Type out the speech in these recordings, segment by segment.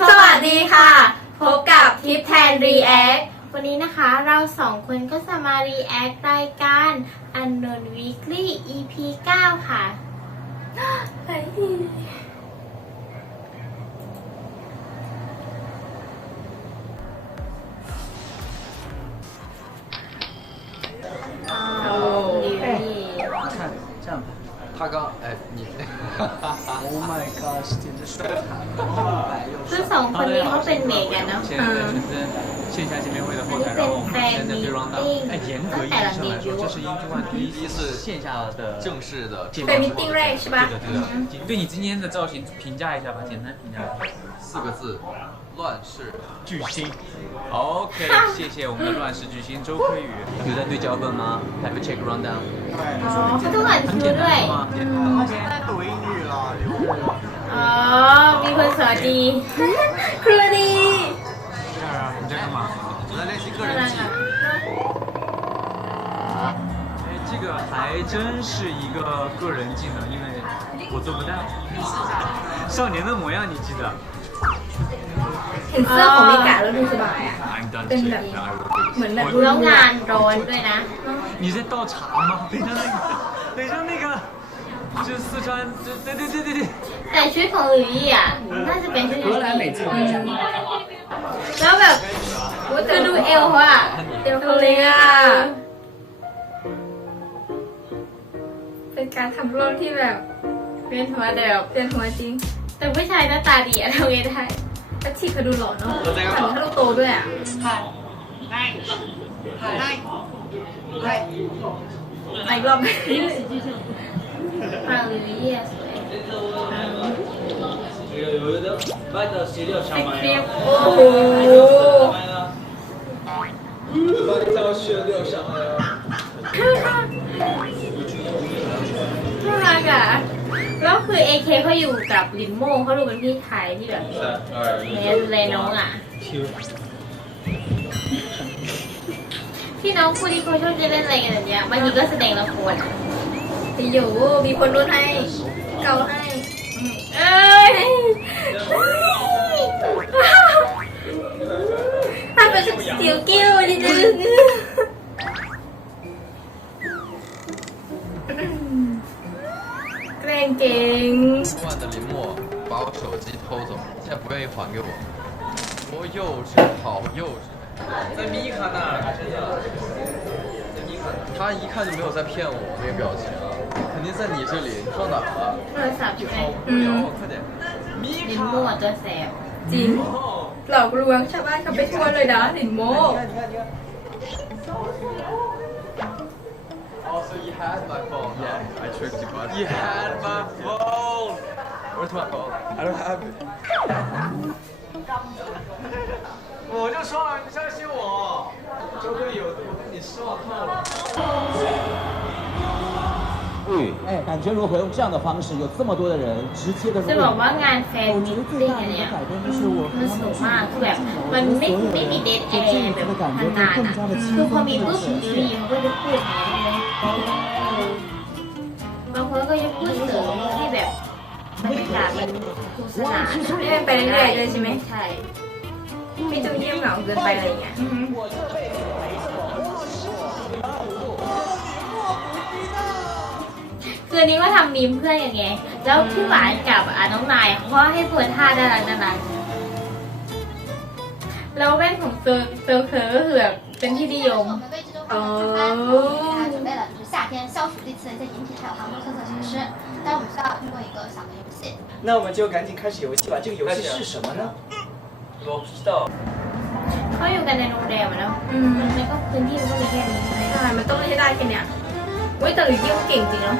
สวัสดีค่ะ พบกับทิปแทนรีแอควันนี้นะคะเราสองคนก็จะมารีแอครายการ Unknown Weekly EP 9 ค่ะ เฮ้ย Oh my gosh，简直帅惨了！ คือสองคนนี้เขาเป็นเมกันเนาะ 现在在深圳线下见面会的后台，然后我们现在对 round down。哎，严格意义上来说，这是英之万第一次线下的正式的见เป็น 面 มิ 会。 ติ้งแรกใช่ปะ 对的对的，对你今天的造型评价一下吧，简单评价一下。四个字， 乱世。巨星。OK，谢谢我们的乱世巨星周柯宇。有在对脚本吗？Have a check round down。 อ๋อเขาต้องอ่าน 很 คิว 简 ด้วย 单吗？简单。 读英语了，刘日。 อ๋อ มีคนสอนดี ครูดี 这儿啊，你在干嘛？我在练习个 น่า 人 รัก 技 อ่ะ 哎，这个还真是一个个人技能，因为我做不到。少年的模样，你记得 เห็นเสื้อของมิกะแล้วดูสบายอ่ะ ？I'm done เป็นแบบ check. I will เหมือนแบบ แล้วงานร้อนด้วยนะ 你在倒茶吗？等一下那个，等一下那个，就四川，就对对对对对， แต่ชุดของหลุยส์อ่ะ น่าจะเป็นชุดของ 荷兰美剧 อืมแล้วแบบคือดูเอวเขาอ่ะ เอวเขาเล็กอ่ะ เป็นการทำร่วมที่แบบ เป็นหัวเดียว เป็นหัวจริง แต่ผู้ชายหน้าตาดีอะทำไงได้ แล้วชีเขาดูหล่อเนาะหันถ้าดูโตด้วยอะอีกรอบฟังหลุยส์อะสวยเซ็กซี่โอ้โหน่ารักอะ แล้วคือเอเคเขาอยู่กับลินโม่เขาดูเป็นพี่ชายที่แบบแม่ดูแลน้องอะ พี่น้องคู่นี้เขาชอบจะเล่นอะไรกันแบบเนี้ยบางทีก็แสดงละครอะไปอยู่มีคนรุ่นให้ เกาให้เอ้ยถ้าเป็นสติลกิ้วนิดนึง เก่ง 万的林默把我手机偷走，现在不愿意还给我，多幼稚，好幼稚。在米卡那儿，真的。他一看就没有在骗我，那个表情，肯定在你这里。你放哪儿了？ โทรศัพท์ใช่ไหม 好无聊，快点。 ลินโม่ตัวแสบ จริง หลอกลวงชาวบ้านเขาไปทั่วเลยนะสินโม Oh, so you had my phone? Yeah, I tricked you, bud. You had my phone. Where's my phone? I don't have it. 我就说了，你相信我。周队友，我对你失望透了。哎，感觉如何？用这样的方式，有这么多的人直接的 จะบอกว่างานแฟน 我 มิ 觉得 ต 最 ติ้ง 大 อั 的 น 一 เนี้ย 个改变就是我 มัน 和他 สูง 们 มากคือแบบ 我 มัน 们 ไม่ 所有 ไม่ 人 มีเดทแอ 就这 ร์ 一 แบบ次的感觉 นานๆ 会 อ่ะ 更加的 คือ 轻 พอ 松 มี 地 ปุ๊บ 展 หรือหญิงก็จะพูดอย่างนี้เลยบางคนก็จะพูดเสริมให้แบบบรรยากาศมันคูสนาน ให้ไปเรื่อยๆเลยใช่ไหม ใช่ ไม่ต้องเยี่ยมเหงาเกินไปอะไรอย่างเงี้ย คืออันนี้ว่าทำมีมเพื่อนอย่างไง แล้วพี่หวานกับอ่ะน้องนายเขาให้เปิดท่าน่ารักน่ารักแล้วแว่นของเซอร์เซอร์เคอร์ก็คือแบบเป็นที่นิยม 我们为这周活动开发，给大家准备了就是夏天消暑利气的一些饮品，还有杭州特色小吃。但我们需要通过一个小的游戏，那我们就赶紧开始游戏吧。这个游戏是什么呢？我不知道。 เขาอยู่กันในโรงแรมอะเนาะ อืม มันก็พื้นที่มันก็มีแค่นี้ใช่ไหม ใช่มันต้องเล่นให้ได้แค่เนี้ยเว้ยแต่หรือยิ่งเก่งจริงเนาะ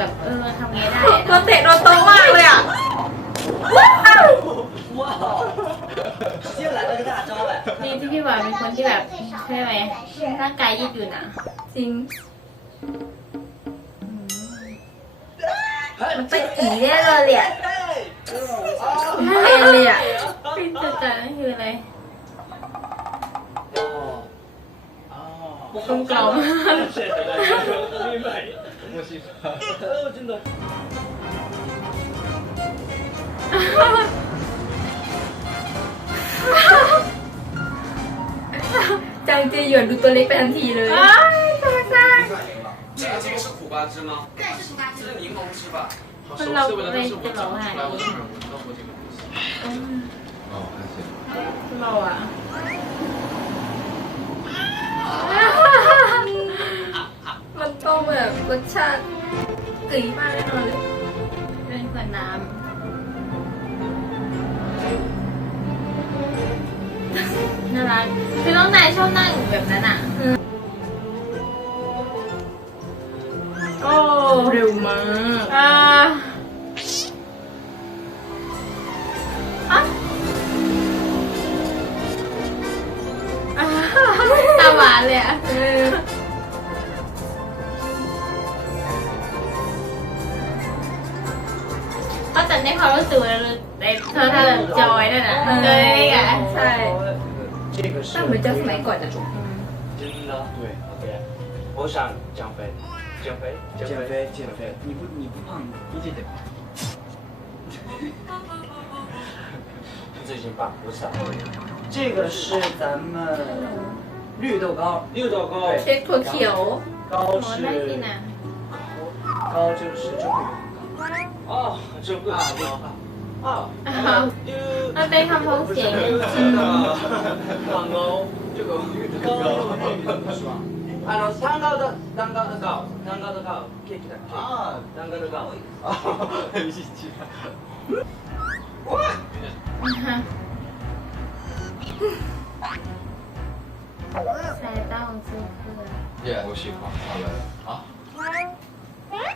แบบเออทำงี้ได้โดนเตะโดนโตะมากเลยอะว้าวเชี่ยวหลายนก็จะอาจจะแบบ ดีที่พี่บอยเป็นคนที่แบบใช่ไหมร่างกายยืดหยุ่นอะจริงมันเป็นผีแน่เลยอะแน่เลยอะป็นตัวจานนั่นคืออะไรกลมกล่อม 是的，明白。 默契。真的。 จางเจหยวนดูตัวเล็กไปทันทีเลย อ้ายธรรมชาติ 这个这个是苦瓜汁吗？对，是苦瓜汁这。是柠檬汁吧？好熟悉的但是我但是我讲不出来我从来闻到过这个东西。哦，看见。 เราอ่ รสชาติกึ๋ยมากแน่นอนเลยเป็นขวดน้ำน่ารักคือน้องนายชอบนั่งแบบนั้นอะโอ้เร็วมากอ่าอะอ่าตาหวานเลยอะ ความรู้สึกว่าไอ้เธอเธอจอยนั่นน่ะเจอนี่ไง ใช่ 这个是 ตั้งเหมือนเจ้าสมัยก่อนอ่ะ 真的。对，OK。我想减肥，减肥，减肥，减肥。你不你不胖，一点点胖。最近胖不少。这个是咱们绿豆糕，绿豆糕 เค้กถั่วเขียว 高 โอ้ 是 ได้สินะ 高就是这个 哦，这不好吗？啊，啊，非看风景。这个蛋糕，这个蛋糕，蛋糕蛋糕，蛋糕的，蛋糕的，蛋糕的糕，蛋糕的糕，的糕，蛋糕的，的，耶、我喜欢，好了，好。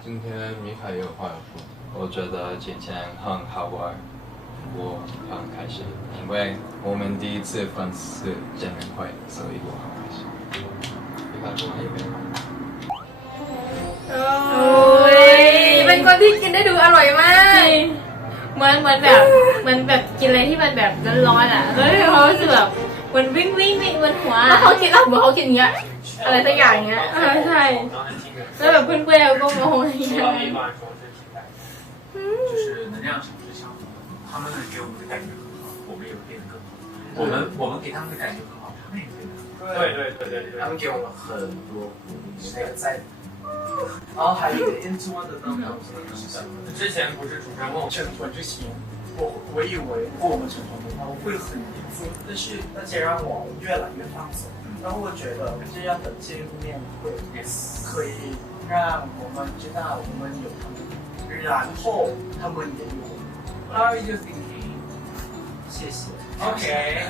今天米卡也有话要说。我觉得今天很好玩，我很开心，因为我们第一次粉丝见面会，所以我很开心。米卡说一遍。 โอ้ย เป็นคนที่กินได้ดูอร่อยมาก เหมือนเหมือนแบบเหมือนแบบกินอะไรที่มันแบบร้อนๆอ่ะแล้วมีความรู้สึกแบบเหมือนวิ่งวิ่งวิ่งบนหัว แล้วเขาคิดแล้วเหมือนเขาคิดอย่างเงี้ย อะไรสักอย่างเงี้ย เออใช่แล้วแบบเพื่อนๆเราก็มองอย่างเงี้ย 就是能量场是相同的，他们给我们的感觉很好，我们也会变得更好。我们我们给他们的感觉很好，他们也变得更好。对对对对对，他们给我们很多鼓励，是在。然后还有一个 into one 的灯泡，之前不是主持人问我成团就行。我我以为如果我们成团的话，我会很严肃，但是而且让我越来越放松。然后我觉得这样的见面会可以让我们知道我们有他们，然后他们也有，love 就是甜，谢谢。OK，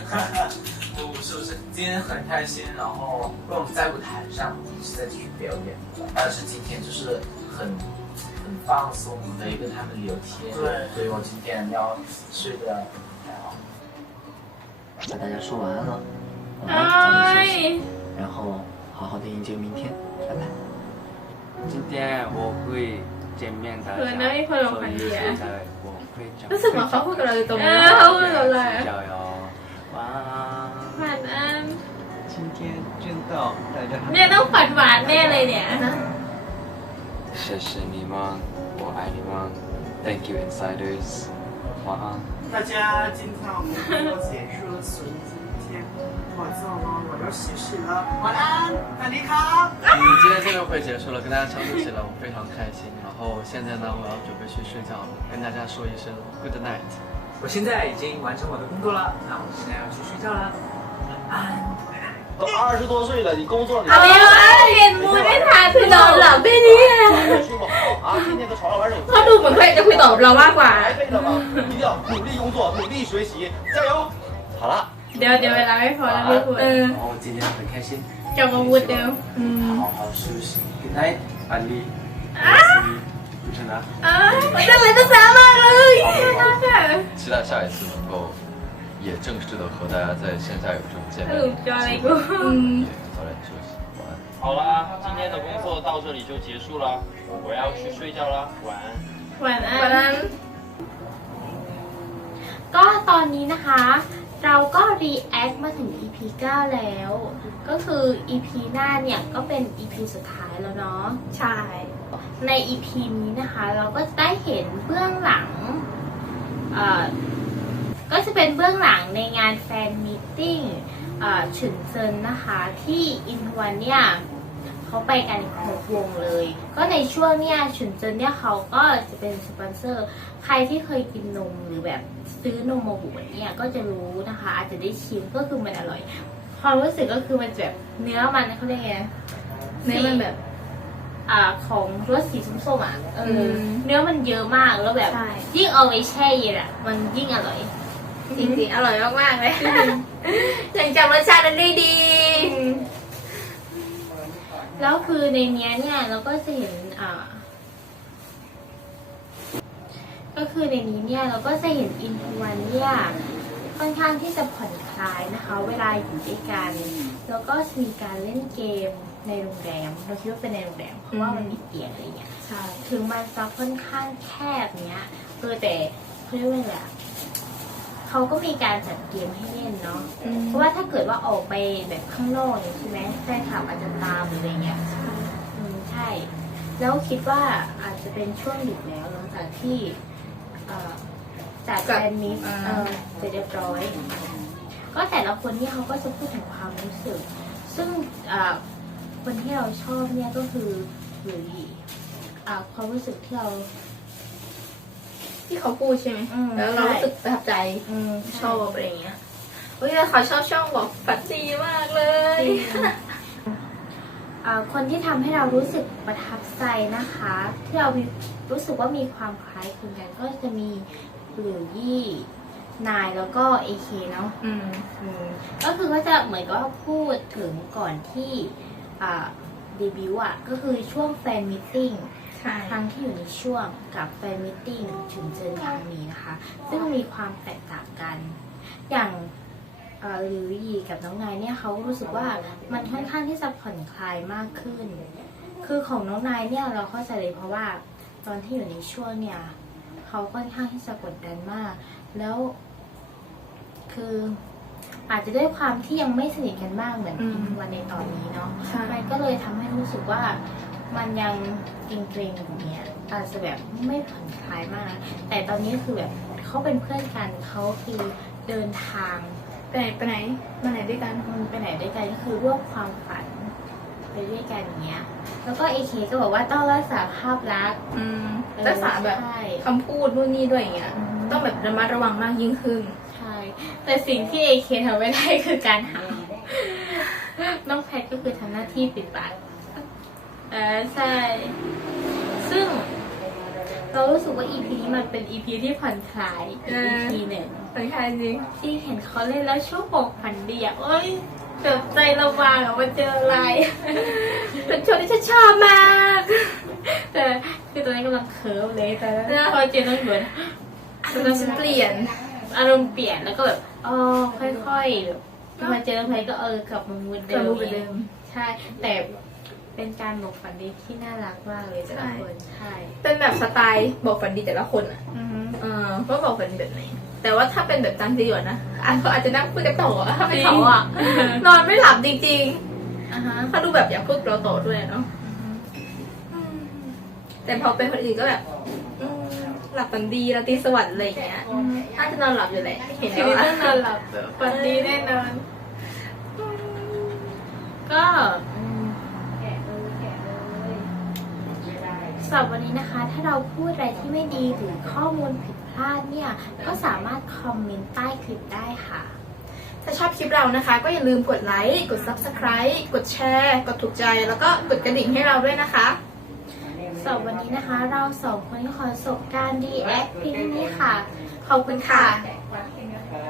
不，是不是？今天很开心，然后我们在舞台上一直在去表演，但是今天就是很很放松，可以跟他们聊天。对，所以我今天要睡得还好。跟大家说晚安了，晚安，早点休息，然后好好的迎接明天，拜拜。今天我会。见面大家可能一会儿我很厉害。那是我保护过来的动物。啊，保护过来。加油！晚安。今天见到大家。เนี่ยต้องฝันหวานแน่เลยเนี่ย谢谢你们，我爱你们，Thank you insiders，晚安。大家今天我们直播结束了，我做梦，我就洗洗了。晚安，大迪卡。今天见面会结束了，跟大家讲东起来，我非常开心。然后现在呢，我要准备去睡觉了，跟大家说一声 good night。我现在已经完成我的工作了，那我现在要去睡觉了，晚安。都二十多岁了，你工作你啊，没有二年，我被他推倒老被你。啊，今天在床上玩手机。他都不快就会倒老拉垮。白费了吗？一定要努力工作，努力学习，加油！好了。เดี๋ยวเดี๋ยวเวลาไม่พอแล้วพี่คุณ เออ 然后今天很开心， กลับมาวูดเดิม อืม 好好休息，Good night，安利，安利，主持人。 เออเป็นอะไรภาษามากเลยน่าจะ 期待下一次能够也正式的和大家在线下有这种见 เอ 面 อ，จออะไรกู อืม 也早点休息，晚安。好啦，今天的工作到这里就结束了，我要去睡觉啦，晚安。 หวานอั วัน น นั้น ก็ตอนนี้นะคะ เราก็ react มาถึง EP 9 แล้ว ก็คือ EP หน้าเนี่ย ก็เป็น EP สุดท้ายแล้วเนาะ ใช่ ใน EP นี้นะคะ เราก็จะได้เห็นเบื้องหลัง เอ่อ ก็จะเป็นเบื้องหลังในงานแฟนมีตติ้งเอ่อฉุนเซินนะคะ ที่อินทวันเนี่ย เขาไปกันครบวงเลย ก็ในช่วงเนี่ยฉุนเซินเนี่ยเขาก็จะเป็นสปอนเซอร์ ใครที่เคยกินนมหรือแบบซื้อนมมาบุนเนี่ยก็จะรู้นะคะ อาจจะได้ชิมก็คือมันอร่อย ความรู้สึกก็คือมันจะแบบเนื้อมันเขาเรียกไงเนื้อมันแบบอ่าของรสสีส้มๆอะเอออมเนื้อมันเยอะมากแล้วแบบใช่ยิ่งเอาไว้แช่เย็นอะ มันยิ่งอร่อยจริงๆอร่อยมากๆเลยยังจำรสชาตินั้นได้ดี แล้วคือในเนี้ยเนี่ยเราก็จะเห็นอ่าก็คือในนี้เนี่ยเราก็จะเห็นอินทวันเนี่ยค่อนข้างที่จะผ่อนคลายนะคะ เวลาอยู่ด้วยกันแล้วก็มีการเล่นเกมในโรงแรมเราคิดว่าเป็นในโรงแรมเพราะว่ามันมีเตียงอะไรเงี้ยใช่ถึงมันจะค่อนข้างแคบเนี้ยเออแต่เขาเรียกว่าอะไรอะ เขาก็มีการจัดเกมให้เล่นเนาะ เพราะว่าถ้าเกิดว่าออกไปแบบข้างนอกเนี่ยใช่ไหมแฟนคลับอาจจะตามหรืออะไรเงี้ยอืมใช่ แล้วคิดว่าอาจจะเป็นช่วงดึกแล้วหลังจากที่เอ่อจัดจัดแฟนมิตอ่าเออเสร็จเรียบร้อย ก็แต่ละคนที่เขาก็จะพูดถึงความรู้สึก ซึ่งอ่าคนที่เราชอบเนี่ยก็คือหลุยส์อ่าความรู้สึกที่เรา ที่เขาพูดใช่ไหมอืมแล้วเราใช่ รู้สึกประทับใจอืมชอบอะไรอย่างเงี้ยเฮ้ยแต่เขาชอบช่องบอกฝันดีมากเลยอ่าคนที่ทำให้เรารู้สึกประทับใจนะคะ ที่เรามีรู้สึกว่ามีความคล้ายคลึงกันก็จะมีหรือยี่นายแล้วก็เอเคเนาะ อืม อืมก็คือก็จะเหมือนกับว่าพูดถึงก่อนที่อ่าเดบิวต์อะ ก็คือช่วงแฟนมิทติ้งใช่ ครั้งที่อยู่ในช่วงกับแฟนมิทติ้งถึงเจอครั้งนี้นะคะ ซึ่งมีความแตกต่างกัน อย่างเอ่อหรือยีกับน้องนายเนี่ยเขารู้สึกว่ามันค่อนข้างที่จะผ่อนคลายมากขึ้น คือของน้องนายเนี่ยเราเข้าใจเลยเพราะว่าตอนที่อยู่ในช่วงเนี่ยเขาค่อนข้างที่จะกดดันมาก แล้ว คืออาจจะด้วยความที่ยังไม่สนิทกันมากเหมือนอืมอินวันในตอนนี้เนาะใช่มันก็เลยทำให้รู้สึกว่า มันยังเกรงๆอยู่เนี่ยอาจจะแบบไม่ผ่อนคลายมาก แต่ตอนนี้คือแบบเขาเป็นเพื่อนกันเขาคือเดินทางไปไหนไปไหนมาไหนด้วยกันมันไปไหนด้วยกันก็คือร่วมความฝันไปด้วยกันอย่างเงี้ย แล้วก็เอเคก็บอกว่าต้องรักษาภาพลักษณ์อืมเออรักษาแบบใช่คำพูดนู่นนี่ด้วยอย่างเงี้ยอืมต้องแบบระมัดระวังมากยิ่งขึ้น ใช่แต่สิ่งที่เอเคทำไม่ได้คือการหา น้องแพทก็คือทำหน้าที่ปิดปากเออใช่ ซึ่ง เรารู้สึกว่า EP นี้มันเป็น EP ที่ผ่อนคลาย เออ EP หนึ่งเป็นใครจริงที่เห็นเขาเล่นแล้วชั่วโมงฝันดีอะโอ้ยแบบใจระวางอะมันเจออะไร เป็นโชว์ที่ฉันชอบมาก แต่คือตอนนี้กำลังเคิร์ฟเลยแต่เนอะพอเจอน้องหยวนเราฉันเปลี่ยน อารมณ์เปลี่ยนแล้วก็แบบอ๋อค่อยๆแบบพอเจอใครก็เออกลับมามูดเดิกลับมมามูดเดิมใช่ แต่ เป็นการบอกฝันดีที่น่ารักมากเลยแต่ละคนใช่เป็นแบบสไตล์บอกฝันดีแต่ละคนอะอือฮึเออว่าบอกฝันดีแบบไหนแต่ว่าถ้าเป็นแบบจังจีหยวนนะอาจเขาอาจจะนั่งคุยกันต่ออะถ้าเป็นเขาอะนอนไม่หลับจริงอ่าฮะๆเขาดูแบบอยากพูดเราต่อด้วยเนาะแต่พอเป็นคนอื่นก็แบบอืมหลับฝันดีราตรีสวัสดิ์อะไรอย่างเงี้ยน่าจะนอนหลับอยู่แหละเห็นคืแล้วออะต้องนอนหลับแบบฝันดีแน่นอนก็ สำหรับวันนี้นะคะ ถ้าเราพูดอะไรที่ไม่ดีหรือข้อมูลผิดพลาดเนี่ย ก็สามารถคอมเมนต์ใต้คลิปได้ค่ะ ถ้าชอบคลิปเรานะคะ ก็อย่าลืมกดไลค์ กด subscribe กดแชร์ กดถูกใจ แล้วก็กดกระดิ่งให้เราด้วยนะคะ สำหรับวันนี้นะคะ เราสองคนขอจบการ react เพียงเท่านี้ค่ะ ขอบคุณค่ะ